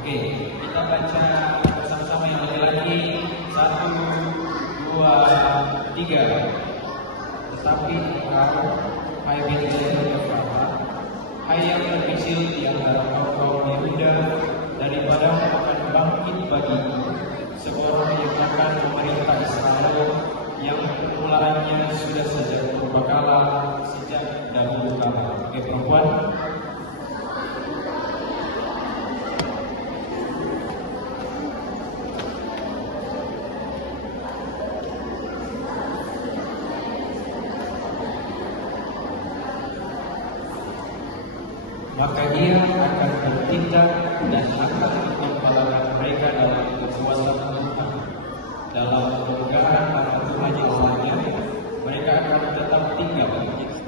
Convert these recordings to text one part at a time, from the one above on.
Oke, kita baca bersama-sama yang laki-laki. 1, 2, 3. Tetapi engkau, hai Betlehem Efrata, hai yang terkecil di antara kaum Yehuda, daripadamu akan bangkit bagiku seorang yang akan memerintah Israel, yang permulaannya sudah sejak purbakala, sejak dahulu kala. Oke, perempuan. Maka ia akan bertindak dan akan mengembalakan mereka dalam kekuasaan Tuhan, dalam kemegahan nama Tuhan yang Allahnya. Mereka akan tetap tinggal,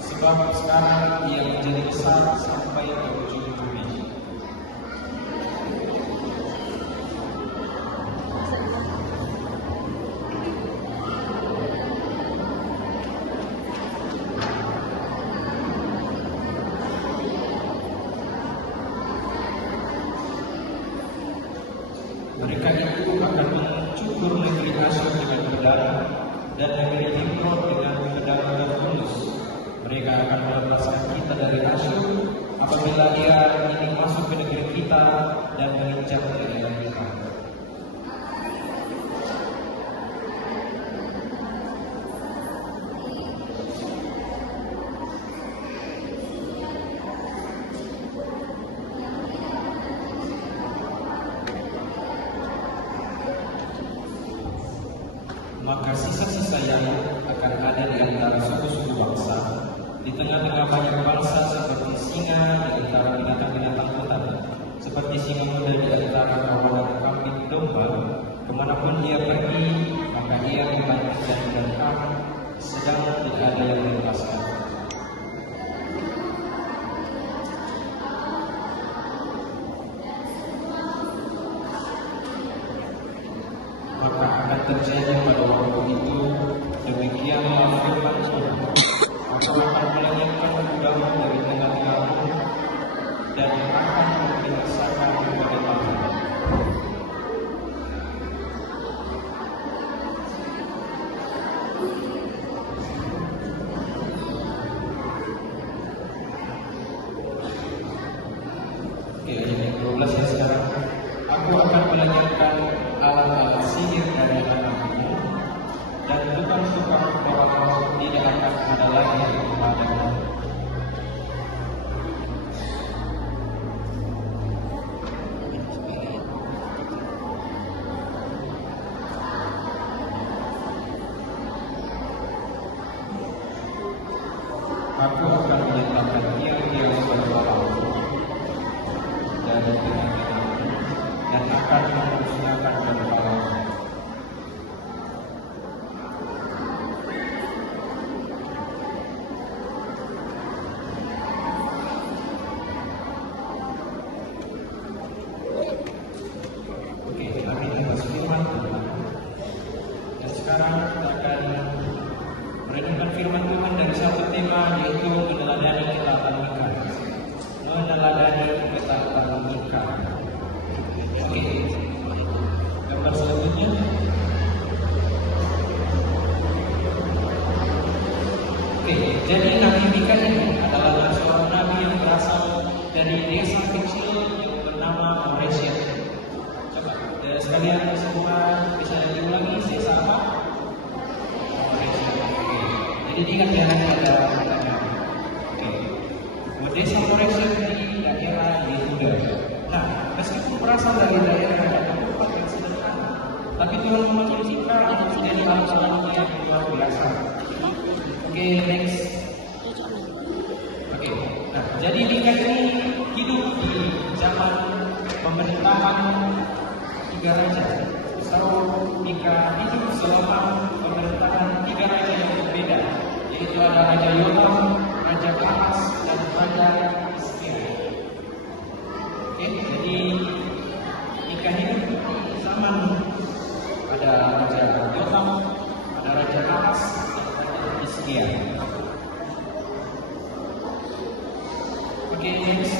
sebab sekarang ia menjadi besar sampai ke ujung bumi. Mereka itu akan mencukur negeri Asyur dengan pedang dan negeri Nimrod dengan pedang Terkulus. Mereka akan melepaskan kita dari Asyur apabila ia ingin masuk ke negeri kita dan menginjak daerah kita. Maka sisa-sisa yang akan ada di antara suku-suku bangsa, di tengah-tengah banyak bangsa, seperti singa di antara binatang-binatang hutan, seperti singa muda di antara kawanan kambing domba. Kemanapun dia pergi, maka ia melanjutkan dan sedang tidak ada yang dilepaskan. Maka akan terjadi pada waktu itu demikianlah firman Tuhan. Aku akan melenyapkan kudamu dari tengah-tengahmu dan akan membinasakan kepada kamu. Oke, ayat 12 ya sekarang. Aku akan melenyapkan alat-alat sihir dari anakmu, dan tukang-tukang orang tidak akan ada lagi kepadamu. Aku akan menyatakan tiang-tiang berbalau dari tengah-tengahmu dan akan memusnahkan berbalau. Oke, kami atas firman Tuhan. Dan sekarang kita akan merenungkan firman Tuhan dari satu tema, yaitu meneladani ketaatan Mika. Meneladani ketaatan Mika. Oke, gambar selanjutnya. Oke, jadi Nabi Mika ini adalah seorang nabi yang berasal dari desa kecil yang bernama Moresia. Coba sekalian semua bisa diulangi desa apa? Moresia. Oke, jadi diingat ya nanti ada pertanyaan. Oke, desa Moresia di daerah Yehuda. Nah, meskipun berasal dari daerah dan tempat yang sederhana, tapi Tuhan memanggil kita untuk menjadi alat-alat yang luar biasa. Oke, next. Oke, nah, jadi Mika ini hidup di zaman pemerintahan 3 raja. So, Mika hidup selama pemerintahan 3 raja yang berbeda, yaitu ada Raja Yotam, Raja Ahaz, dan Raja Hizkia. Oke, jadi Mika hidup di zaman ada Raja Yotam, ada Raja Ahaz, dan Raja Hizkia. Oke, next.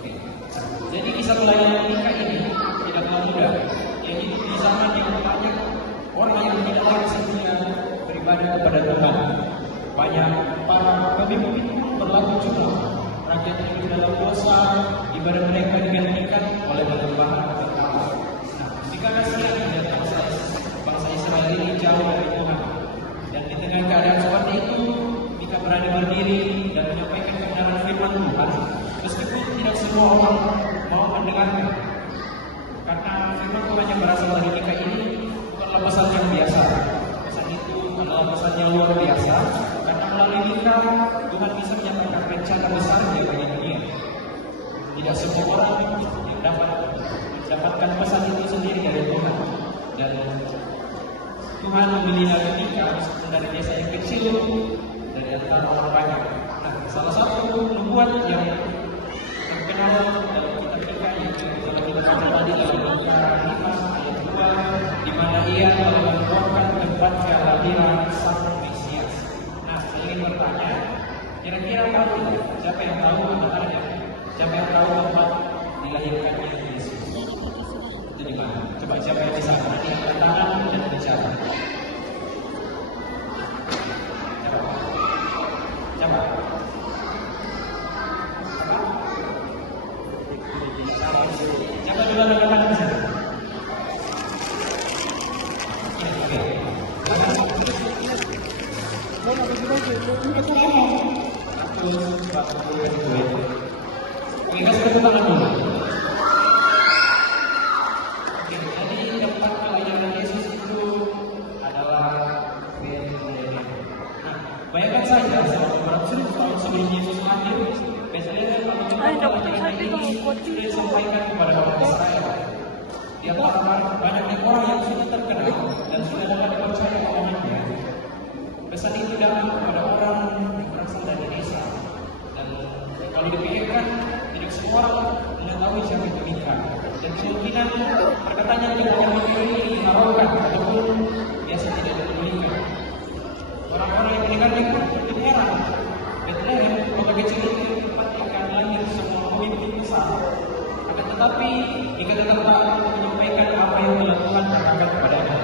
Oke. Jadi kisah pelayanan Mika ini orang yang tidak lagi setia beribadah kepada Tuhan. Banyak para pemimpin berlaku curang, rakyat hidup dalam dosa, ibadah mereka digantikan oleh bahan berhala. Nah, jika kasihan melihat bangsa Israel ini jauh dari Tuhan, dan di tengah keadaan seperti itu, Mika berani berdiri dan menyampaikan kebenaran firman Tuhan, meskipun tidak semua orang mau mendengarnya. Karena firman Tuhan yang berasal dari Mika ini bukanlah pesan yang biasa. Pesan itu adalah pesan yang luar biasa, karena melalui Mika Tuhan bisa menyampaikan rencana besarnya bagi dunia. Tidak semua orang yang dapat mendapatkan pesan itu sendiri dari Tuhan. Dan Tuhan memilih Nabi Mika dari desa yang kecil dari antara orang banyak. Nah, salah satu nubuat yang terkenal dalam kitab Mika yaitu kalau kita baca tadi dalam Mika 5 ayat 2, di mana ia telah membuatkan tempat kehadiran Sang Mesias. Nah, saya ingin bertanya, kira-kira tahu siapa yang tahu benarnya? Siapa yang tahu tempat dilahirkannya Yesus? Itu di mana? Coba siapa yang bisa angkat tangan dan bicara. Coba. Siapa dulu yang akan bisa? Oke, kasih tepuk tangan dulu. Oke, jadi tempat kelahiran Yesus itu adalah Bethlehem. Nah, bayangkan saja beberapa tahun sebelum Yesus lahir, Bethlehem kelahiran ini sudah disampaikan kepada orang Israel. Di antara banyaknya orang yang sudah terkenal dan sudah dapat dipercaya omongannya, pesan itu datang kepada orang yang berasal dari desa. Dan kalau dipikirkan, tidak semua orang mengetahui siapa itu Mika. Dan kemungkinan perkataannya tidak yang ini diharapkan ataupun biasa tidak dipedulikan. Orang-orang yang mendengarnya itu heran. Bethlehem, kota kecil itu tempat ikan lahir semua pemimpin besar. Akan tetapi, Mika tetap tak menyampaikan apa yang telah Tuhan katakan kepadanya.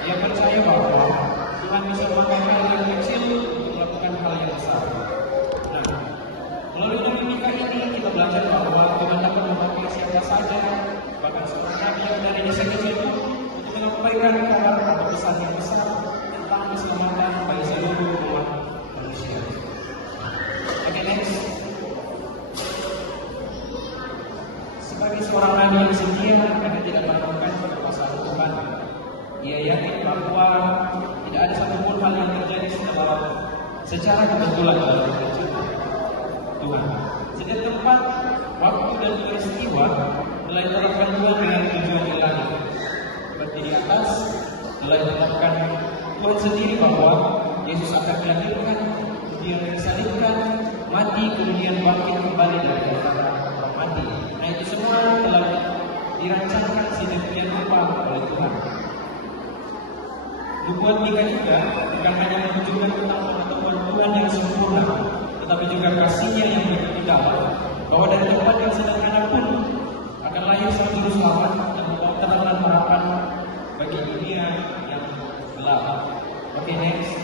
Ia percaya bahwa Tuhan bisa memakai hal yang kecil untuk melakukan hal yang besar. Nah, melalui Nabi Mika ini kita belajar bahwa Tuhan dapat memakai siapa saja, bahkan seorang nabi yang dari desa kecil itu, untuk menyampaikan kabar atau pesan yang besar tentang keselamatan bagi seluruh umat manusia. Oke, next. Sebagai seorang nabi yang setia karena tidak melakukan permasalahan Tuhan, ia yakin bahwa tidak ada satupun hal yang terjadi secara kebetulan dalam hidup Tuhan. Setiap tempat, waktu dan peristiwa telah ditetapkan Tuhan dengan tujuan ilahi. Seperti di atas telah ditetapkan Tuhan sendiri bahwa Yesus akan dilahirkan, kemudian disalibkan, mati, kemudian bangkit kembali dari antara orang mati. Nah, itu semua telah dirancangkan sedemikian rupa oleh Tuhan. Nubuat Mika juga bukan hanya menunjukkan tentang pengetahuan Tuhan yang sempurna, tetapi juga kasih-Nya yang begitu dalam, bahwa dari tempat yang sederhana pun akan lahir sang juru selamat dan membawa terang dan harapan bagi dunia yang gelap. Oke, next.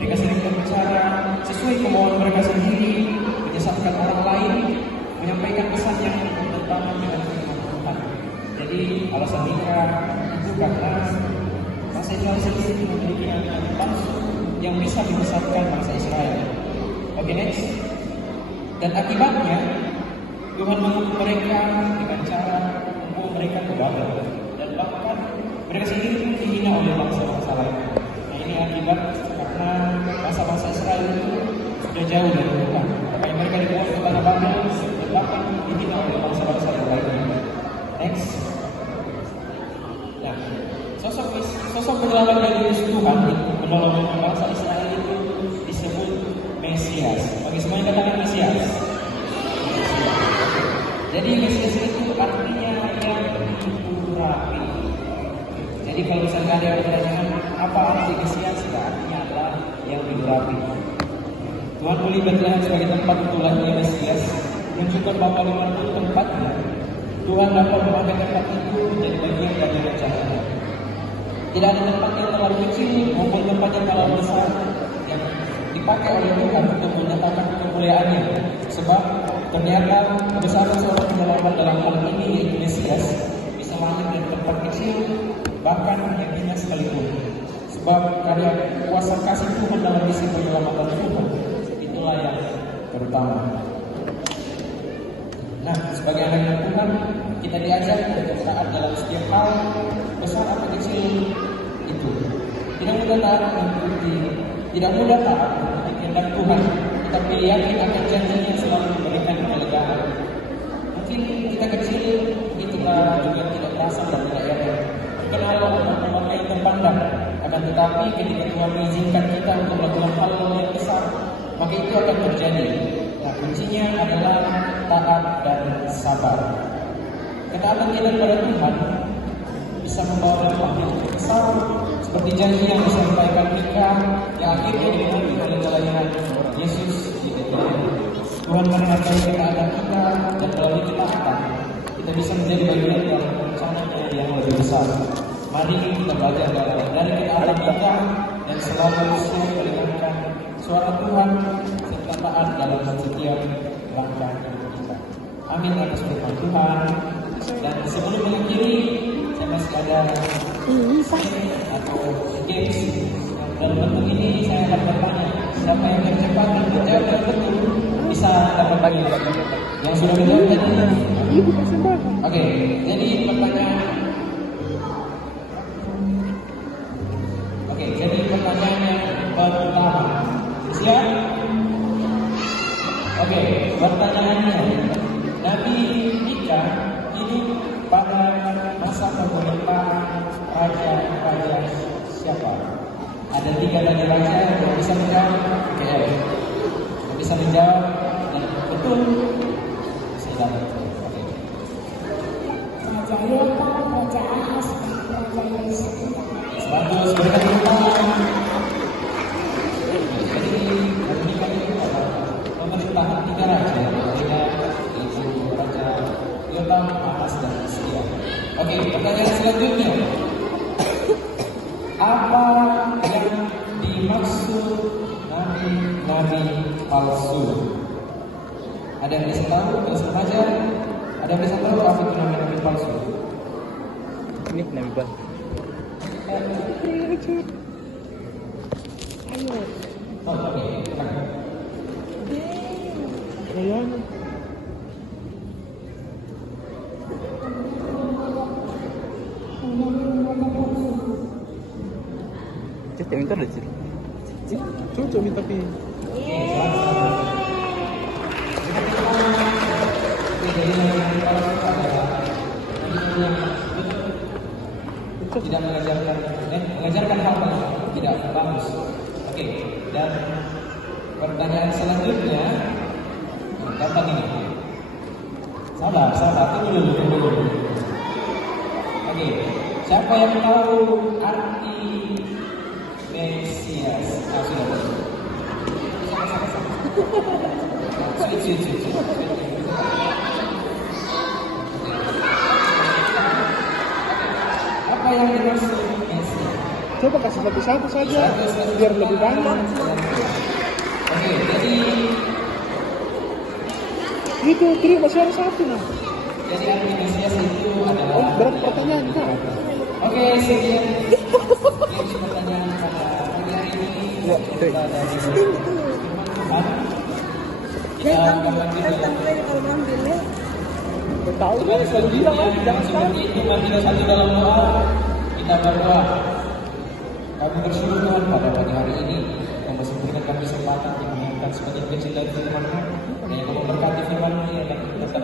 Mereka sering berbicara sesuai kemauan mereka sendiri, menyesatkan orang lain, menyampaikan pesan yang bertentangan dengan firman Tuhan. Jadi alasan Mika itu karena bangsa Israel sendiri memiliki nabi palsu yang bisa menyesatkan bangsa Israel. Oke, next. Dan akibatnya Tuhan menghukum mereka dengan cara membawa mereka ke Babel, dan bahkan mereka sendiri dihina oleh bangsa-bangsa lain. Nah, ini akibat karena bangsa-bangsa Israel itu sudah jauh dari Tuhan. Makanya mereka dibawa ke tanah Babel dan bahkan dihina oleh bangsa-bangsa yang lainnya. Next. Nah, sosok penyelamat dari Tuhan menolong bangsa Israel itu disebut Mesias. Bagi semua yang katakan Mesias. Jadi Mesias itu artinya yang dikurapi. Jadi kalau misalnya ada yang bertanya apa arti Mesias, artinya adalah yang dikurapi. Tuhan pilih Bethlehem sebagai tempat tulahnya Mesias, menunjukkan bahwa dimanapun tempatnya, Tuhan dapat memakai tempat itu menjadi bagian dari rencana. Di Tidak ada tempat yang terlalu kecil maupun tempat yang terlalu besar yang dipakai oleh Tuhan untuk menyatakan kemuliaannya. Sebab ternyata kebesaran seorang penyelamat dalam hal ini yaitu Mesias bisa lahir dari tempat kecil, bahkan yang hina sekalipun. Sebab karya kuasa kasih Tuhan dalam misi penyelamatan Tuhan itulah yang terutama. Nah, sebagai anak Tuhan, kita diajak untuk taat dalam setiap hal, besar atau kecil itu. Tidak mudah taat mengikuti kehendak Tuhan, tetapi yakin akan janjinya selalu memberikan kelegaan. Mungkin kita kecil, itulah juga tidak terasa dan tidak yakin. Kenal orang yang terpandang, akan tetapi ketika Tuhan mengizinkan kita untuk melakukan hal yang besar, maka itu akan terjadi. Nah, kuncinya adalah taat dan sabar. Ketaatan kita kepada Tuhan bisa membawa dampak yang besar, seperti janji yang disampaikan Mika yang akhirnya dipenuhi oleh pelayanan Yesus di Bethlehem. Tuhan menghargai ketaatan kita dan melalui ketaatan kita bisa menjadi bagian dari rencananya yang lebih besar. Mari kita belajar dari ketaatan kita dan selalu siap mendengarkan suara Tuhan serta taat dalam setiap langkah kita. Amin atas firman Tuhan. Dan sebelum mengakhiri, saya masih ada atau games dalam bentuk ini. Saya akan bertanya, siapa yang tercepat dan menjawab yang betul bisa dapat bagi yang sudah menjawab tadi. Oke, jadi pertanyaan. Jadi pertanyaannya pertama, siap? Oke, pertanyaannya, Nabi Mika hidup pada masa pemerintahan raja siapa? Ada 3 tadi raja yang bisa menjawab. Oke, yang bisa menjawab dan betul bisa dapat. Oke. Raja Yotam, Raja Ahas, Raja Yehuda. Bagus, berikan tepuk tangan. Jadi pernikahan itu adalah pemerintahan 3 raja, yaitu Raja Yotam, Ahas, dan Hizkia. Oke, pertanyaan selanjutnya. Apa yang dimaksud nabi palsu? Ada yang bisa tahu? Terus saja. Ada yang bisa tahu apa itu nabi palsu? Ini nabi palsu. Oh, oke. Ayan. Cek minta ada cek. Cocok minta pi. Tidak mengajarkan hal tidak bagus. Oke, dan pertanyaan selanjutnya gampang ini. Sabar, tunggu dulu. Oke, siapa yang tahu arti Mesias? Sudah. Apa yang dimaksud Mesias? Coba kasih satu-satu saja biar lebih banyak. Oke, jadi Itu kiri masih ada satu nah. Jadi arti Mesias itu adalah Berapa pertanyaan kan? Oke, sekian pertanyaan pada pagi hari ini. Kita dari Tuhan. Kita akan Kalau ngambil ya. Tahu kan selalu bilang kan jangan seperti itu. Mari kita satu dalam doa. Kita berdoa. Kami bersyukur Tuhan pada pagi hari ini yang masih memberikan kami kesempatan untuk mendengarkan sebagian kecil dari firman-Mu dan yang memberkati firman-Mu yang tetap